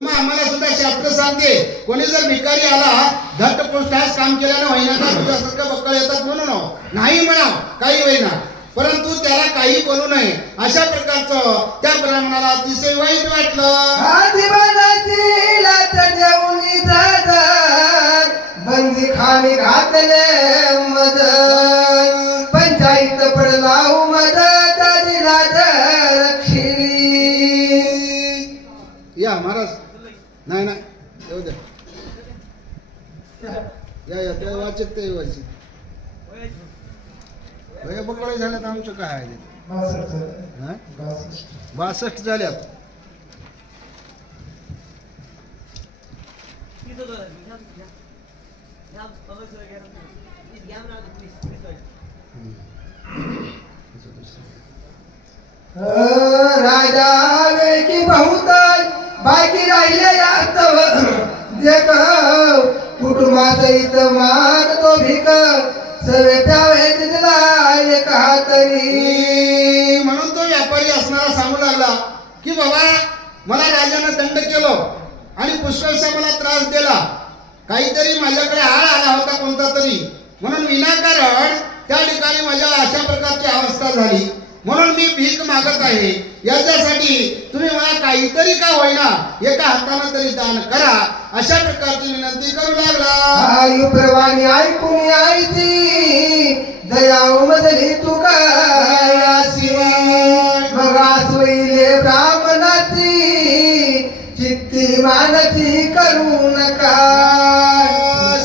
मग आम्हाला सुद्धा शास्त्र सांगते, कोणी जर भिकारी आला धट्टपुष्टास काम केल्यानं होईना का तुझ्यासारखं बक्कळ येतात म्हणून नाही म्हणा काही होईना, परंतु त्याला काही बोलू नये अशा प्रकारचं त्या ब्राह्मणाला अतिशय वाईट वाटलं. बंदी खाणी घातले मद पंचायत पडलाऊ मद या महाराज नाही नाही येऊ द्या या या त्या वाचित ते वाचित भैया बकळे झाल्यात आमचं काय आहे ते? 62 झाल्यात. राजा की बहुत बाकी राहिले यास्तव देख कुटुंबात इथं माग तो भिक सवे प्यावे तिथला एक हातरी. म्हणून तो व्यापारी असणारा सांगू लागला की बाबा मला राजानं दंड केलं आणि पुष्कळसा मला त्रास दिला, काहीतरी माझ्याकडे आळ आला होता कोणता तरी, म्हणून विनाकारण त्या ठिकाणी माझ्या अशा प्रकारची अवस्था झाली, म्हणून मी भीक मागत आहे. याच्यासाठी तुम्ही मला काहीतरी का होईना एका हाताने तरी दान करा अशा प्रकारची विनंती करू लागला. आयु प्रवाणी ऐकून आईची दया उमजली तू कायासी मगासवैले ब्राह्मणाची चित्ती मानती करू नका.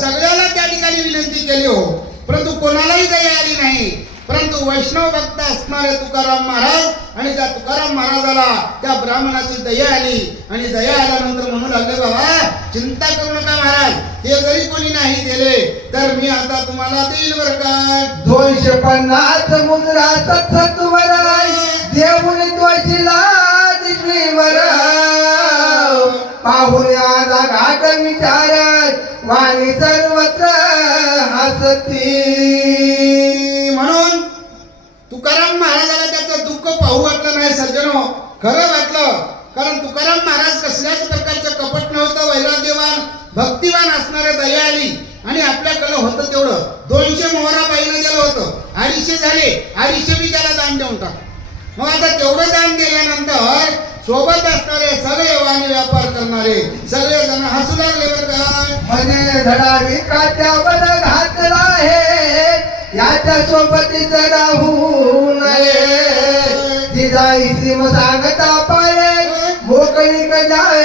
सगळ्याला त्या ठिकाणी विनंती केली हो, परंतु कोणालाही दया आली नाही. परंतु वैष्णव भक्त असणारे तुकाराम महाराज आणि त्या तुकाराम महाराजाला त्या ब्राह्मणाची दया आली आणि दया आल्यानंतर म्हणू लागले बाबा चिंता करू नका महाराज, ते जरी कोणी नाही दिले तर मी आता तुम्हाला देईल बरं काय. 250 मुद्रा सत्सत्वर देऊन त्वचिला दिश्वीवर पाहुणे आला घाट विचारत वाणी सर्वत्र हसती. म्हणून तुकाराम महाराजाला त्याचं दुःख पाहू वाटलं नाही सज्जनो, खरं वाटलं. कारण तुकाराम महाराज कसल्याच प्रकारचं कपट नव्हतं, वैराग्यवान भक्तिवान असणारे दया आली आणि आपल्याकडे होतं तेवढं 200 मोहरा बाईनं दिलं होतं, 250 झाले, 250 बी त्याला दान देऊन टाक. मग आता तेवढं दान दिल्यानंतर सोबत असणारे सगळे वाणी व्यापार करणारे सगळे जण हसू लागले बरं काय. म्हणे धडा विकाच्यावर घातला आहे याच्या सोबतीच राहू नये. जिजाईची मग सांगता पाये मोकळी जाय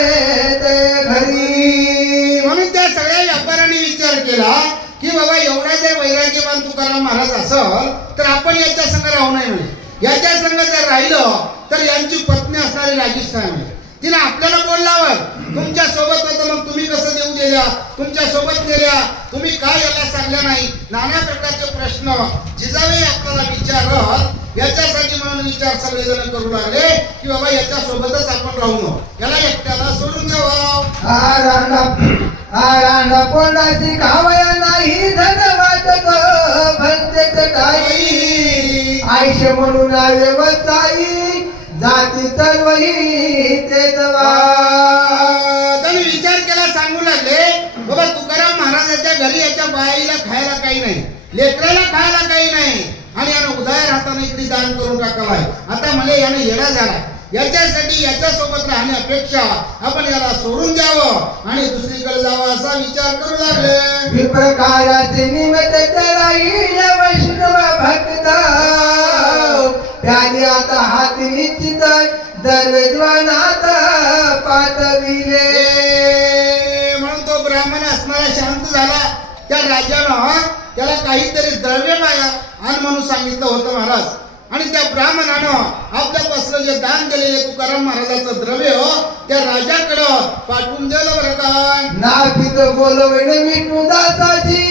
ते घरी. म्हणून त्या सगळ्या व्यापाऱ्यांनी विचार केला की बाबा एवढा जर वैराग्यवान तुकाराम महाराज असल तर आपण याच्या संग राहू नये म्हणे. याच्या संग जर राहिलं तर यांची पत्नी असणारी रागिष्ठ आहे म्हणे, तिने आपल्याला बोललावर तुमच्या सोबत होतं मग तुम्ही कसं देऊ दिल्या, तुमच्या सोबत नेल्या, तुम्ही काय याला सांगल्या नाही, नाना प्रकारचे प्रश्न जिजाबाई आपल्याला विचारत. याच्यासाठी म्हणून विचार सगळेजण करू लागले की बाबा याच्या सोबतच आपण राहू नये, याला एकट्याला सोडून द्यावा. आरांडा कोणाची खावया नाही धन वाटत भरते काही आयुष्य म्हणून व्यवसायी जाती सर्वही ते त्यांनी विचार केला, सांगू लागले बाबा तुकाराम महाराजाच्या घरी याच्या बाईला खायला काही नाही, लेकराला खायला काही नाही आणि यानं उदार हाताने इकडे दान करून टाकलाय. आता मला यानं येडा झाला, याच्यासाठी याच्या सोबत राहण्यापेक्षा आपण याला सोडून द्यावं आणि दुसरीकडे जावं असा विचार करू लागले. विप्रकाराचे निमित्त राहील वैष्णव भक्त त्याने आता हात निश्चित दरज्वानात पाठविले. म्हणून तो ब्राह्मण असणारा शांत झाला. त्या राजानं त्याला काहीतरी द्रव्य आण म्हणून सांगितलं होतं महाराज, आणि त्या ब्राह्मणानं आपल्यापासून जे दान दिलेले तुकाराम महाराजाचं द्रव्य त्या राजाकडं पाठवून दिलं बरं काय. नापित बोलवणे विष्णू दासाची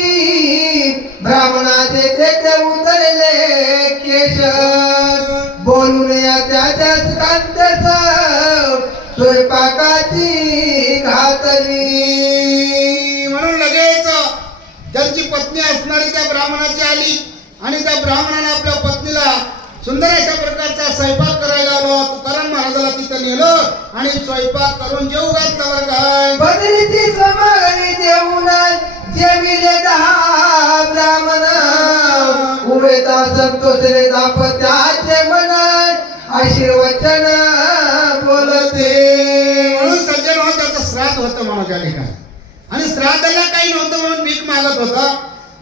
ब्राह्मणाचे तेथे उतरले केश बोलून या त्याच्याच कांतेच स्वयंपाकाची घातली. म्हणून लगेच त्यांची पत्नी असणारी त्या ब्राह्मणाची आली आणि त्या ब्राह्मणाने आपल्या पत्नीला सुंदर अशा प्रकारचा स्वयंपाक करायला आलो. तुकाराम महाराजाला तिथं नेलं आणि स्वयंपाक करून जेवू घातलं बरं का. जेविले 10 ब्राह्मण उमेदा संतोष रे दाम्पत्याचे मन आशीर्वचन बोलते. म्हणून सज्जन हो त्याचं श्राद्ध होतं म्हणून त्या ठिकाणी आणि श्राद्धाला काही नव्हतं म्हणून भीक मागत होता.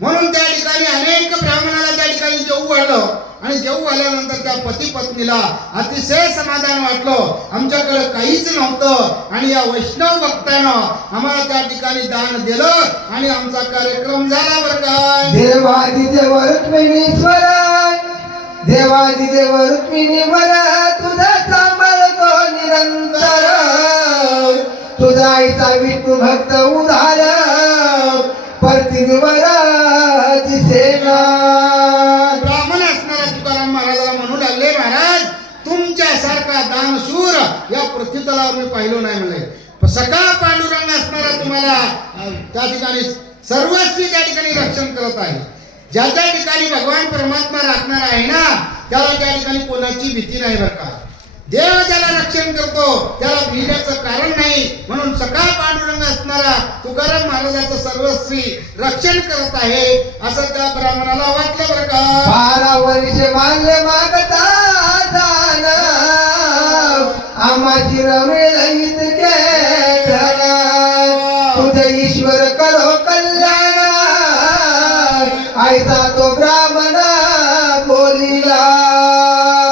म्हणून त्या ठिकाणी अनेक ब्राह्मणाला त्या ठिकाणी जेवू वाढलं आणि जेवू आल्यानंतर त्या पती पत्नीला अतिशय समाधान वाटलं. आमच्याकडे काहीच नव्हतं आणि या वैष्णव भक्तानं आम्हाला त्या ठिकाणी दान दिलं आणि आमचा कार्यक्रम झाला. बरं काय देवादिदेव रुक्मिणीश्वर देवादिदेव रुक्मिणीवर तुझा सांभाळतो निरंतर तुझा आईचा विष्णू भक्त उदार प्रतिदिवर दिसेना. ब्राह्मण असणारा तुकाराम महाराजाला म्हणू लागले, महाराज तुमच्यासारखा दानशूर या पृथ्वीतलावर मी पाहिलो नाही म्हणले. सखा पांडुरंग असणारा तुम्हाला त्या ठिकाणी सर्वस्वी त्या ठिकाणी रक्षण करत आहे. ज्या ज्या ठिकाणी भगवान परमात्मा राखणार आहे ना त्याला त्या ठिकाणी कोणाची भीती नाही. बरं का देव ज्याला रक्षण करतो त्याला भिण्याचं कारण नाही. म्हणून सखा पांडुरंग असणारा तुकाराम महाराजाचं सर्वस्वी रक्षण करत आहे असं त्या ब्राह्मणाला वाटलं. बरं का 12 वर्षे मानले मागता दान आम्हाची रमेल इतके धन तुझे ईश्वर करो कल्याण आईचा तो ब्राह्मण बोलिला.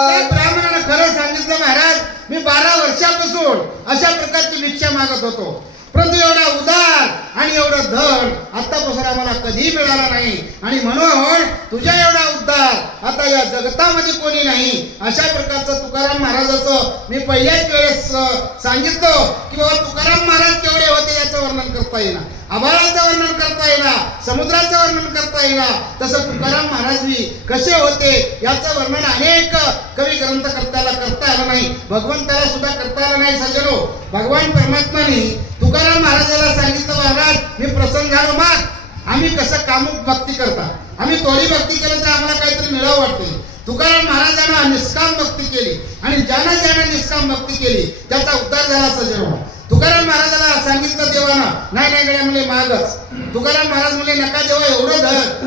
त्या ब्राह्मणानं खरं सांगितलं, महाराज मी 12 वर्षापासून अशा प्रकारची भिक्षा मागत होतो, परंतु एवढा उदार आणि एवढं धन आतापासून आम्हाला कधी मिळाला नाही आणि म्हणून तुझ्या एवढा उद्धार आता या जगतामध्ये कोणी नाही. अशा प्रकारचं तुकाराम महाराजाचं मी पहिल्याच वेळेस सांगितलं की बाबा तुकाराम महाराज केवढे होते याचं वर्णन करता येणार, आभाळाचं वर्णन करता येणार, समुद्राचं वर्णन करता येणार. तसं तुकाराम महाराज कसे होते याचं वर्णन अनेक कवी ग्रंथकर्त्याला करता आलं नाही, भगवंताला सुद्धा करता आलं नाही. सज्जनो भगवान परमात्माने तुकाराम महाराजाला सांगितलं, महाराज मी प्रसन्न झालो मग आम्ही कसं कामुक भक्ती करता, आम्ही थोडी भक्ती केली तर आम्हाला काहीतरी मिळावं वाटते. तुकाराम महाराजांना निष्काम भक्ती केली आणि ज्यानं निष्काम भक्ती केली त्याचा उद्धार झाला. सज्जनो तुकाराम महाराजाला सांगितलं देवानं, नाही नाही गड्या म्हणले मागच. तुकाराम महाराज म्हणले नका देवा एवढं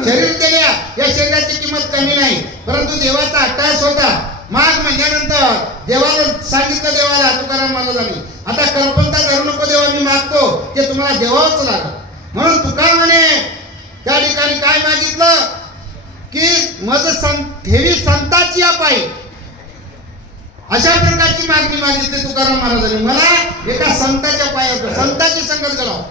शरीर दिल्या या शरीराची किंमत कमी नाही, परंतु देवाचा अट्टहास होता. माग म्हणल्यानंतर देवाला सांगितलं देवाला तुकाराम महाराजांनी आता कल्पंता धरू नको देवा मी मागतो ते तुम्हाला देवावंच लागलं. म्हणून तुकारामाने त्या ठिकाणी काय मागितलं की माझं ठेवी संताची पायी अशा प्रकारची मागणी मागितली तुकाराम महाराजांनी. मला एका संताच्या पायावर संताची संगत घडाव.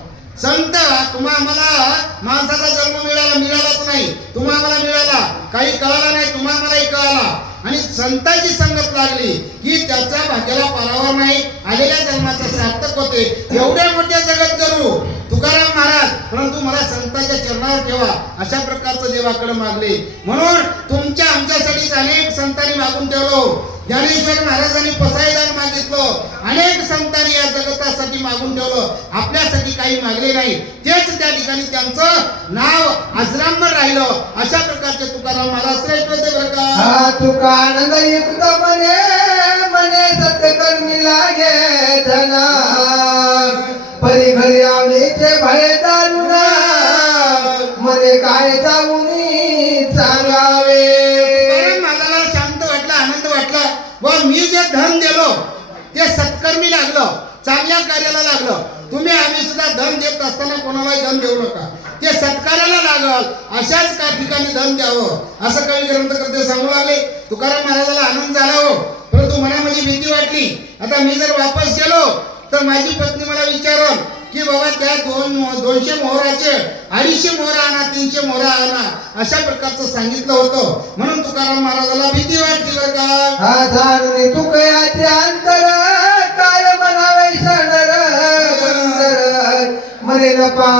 संत आम्हाला माणसाचा जन्म मिळालाच नाही, आम्हाला मिळाला काही कळाला नाही, आम्हालाही कळाला आणि संताची संगत लागली की त्याच्या भाग्याला पारावर नाही आलेल्या जन्माचे सार्थक होते. एवढ्या मोठ्या जगत करू तुकाराम महाराज, परंतु मला संतांच्या चरणावर ठेवा अशा प्रकारचं देवाकडे मागले. म्हणून तुमच्या आमच्यासाठी अनेक संतांनी मागून ठेवलो. ज्ञानेश्वर महाराजांनी पसायदान मागितलं, अनेक संतांनी या जगतासाठी मागून ठेवलं, आपल्यासाठी काही मागले नाही. तेच त्या ठिकाणी त्यांचं नाव अजरामर राहिलं. अशा प्रकारचे तुकाराम महाराज श्रेष्ठ होते. बरं का तुका आनंद युक्त मने मने सत्यकर्मी लागे धना परी घरी आवलीचे भय दारुण मने काय जाऊनी सांगावे. मला शांत वाटलं, आनंद वाटला. व मी जे धन दिलो ते सत्कर्मी लागलं, चांगल्या कार्याला लागलं. तुम्ही आम्ही सुद्धा धन देत असताना कोणालाही धन देऊ नका, ते सत्कार्याला लागल अशाच का ठिकाणी धन द्यावं असं काही ग्रंथकर्ते सांगू लागले. तुकाराम महाराजाला आनंद झाला हो, परंतु मनामध्ये भीती वाटली. आता मी जर वापस गेलो तर माझी पत्नी मला विचारल की बाबा त्या 200 मोहराचे 250 मोहरा आणा, 300 मोहरा आणा अशा प्रकारचं सांगितलं होतं. म्हणून तुकाराम महाराजाला भीती वाटली. बरं का हा जाणून तुकयाचे अंतर काय म्हणावे शरणर मने नपा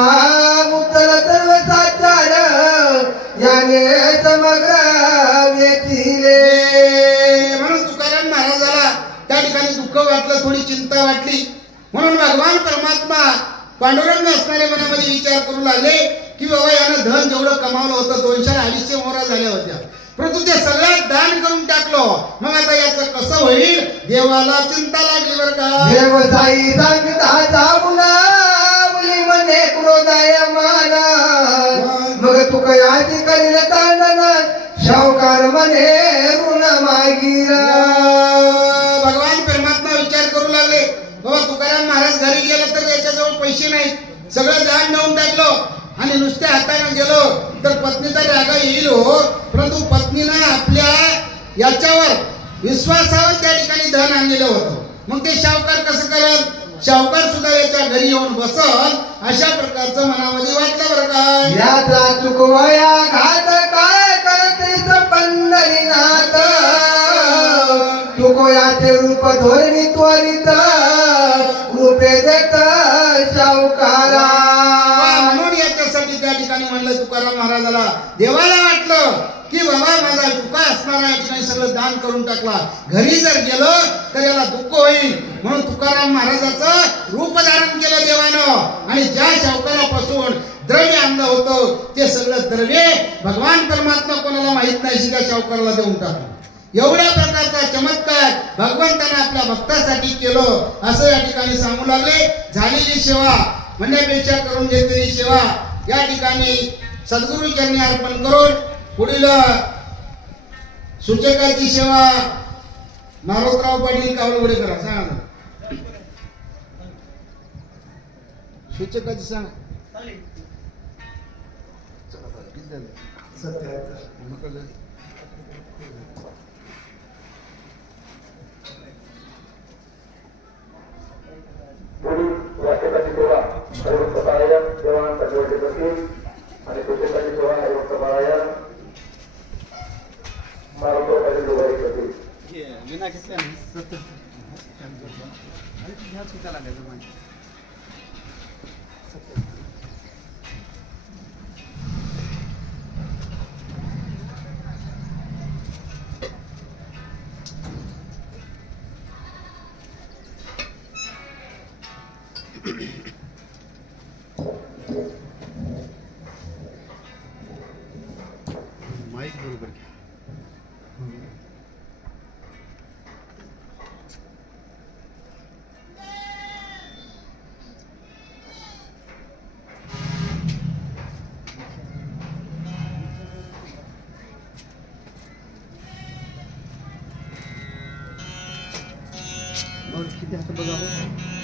मुक्तल सर्व साचार याने समग्र व्यथिले. म्हणून तुकाराम महाराजाला त्या ठिकाणी दुःख वाटलं, थोडी चिंता वाटली. म्हणून भगवान परमात्मा पांडुरंग असणारे मनामध्ये विचार करू लागले की बाबा यानं धन जेवढं कमावलं होतं 200-250 मोहरा झाल्या होत्या, परंतु ते सगळ्यात दान करून टाकलं. मग आता याचं कसं होईल देवाला चिंता लागली. बरं का देवसाई सांगता जाऊना मुली म्हणे क्रोधाय माना तुकयाची करील तांडण शावकार म्हणे ऋण मागीर. भगवान परमात्मा विचार करू लागले, बाबा तुकाराम महाराज घरी गेला तर याच्याजवळ पैसे नाहीत, सगळं दान देऊन टाकलं आणि नुसत्या हाताने गेलो तर पत्नीचा रागा येईल हो, परंतु पत्नीनं आपल्या याच्यावर विश्वासावर त्या ठिकाणी धन आणलेलं होतं. मग ते शावकार कसं करत, शावकार सुद्धा याच्या घरी येऊन बसल अशा प्रकारचं मनामध्ये वाटलं बरं काय. याचा चुकवया घात काय करतेस पंढरीनाथ, चुकवयाचे रूप धोरणी त्वरित रूपे देत शावकारा. म्हणून याच्यासाठी त्या ठिकाणी म्हणलं तुकाराम महाराजाला, देवाला वाटलं की बाबा माझा चुका असणारा या ठिकाणी सगळं दान करून टाकला, घरी जर गेलो तर याला दुःख होईल, म्हणून तुकाराम महाराजाचं रूप धारण केलं देवानं आणि ज्या शावकारापासून द्रव्य आणलं होतं ते सगळं द्रव्य भगवान परमात्मा कोणाला माहित नाही त्या शावकाराला देऊन टाकलं. एवढ्या प्रकारचा चमत्कार भगवंताने आपल्या भक्तासाठी केलं असं या ठिकाणी सांगू लागले. झालेली सेवा म्हणण्यापेक्षा करून घेतलेली सेवा या ठिकाणी सद्गुरु चरणी अर्पण करून पुढील सूचकाची सेवा मारोतराव पाटील कावलगुडे करा. सांगा सूचकाची सांगा. वाचकाची सेवा हरिभक्त पारायण देवान सचिवाचे बसील आणि पुस्तकाची सेवा हरिभक्त पारायण मारुतो पाटील दोघांनी बसील. माईक बरोबर घ्या. किती हात बघा.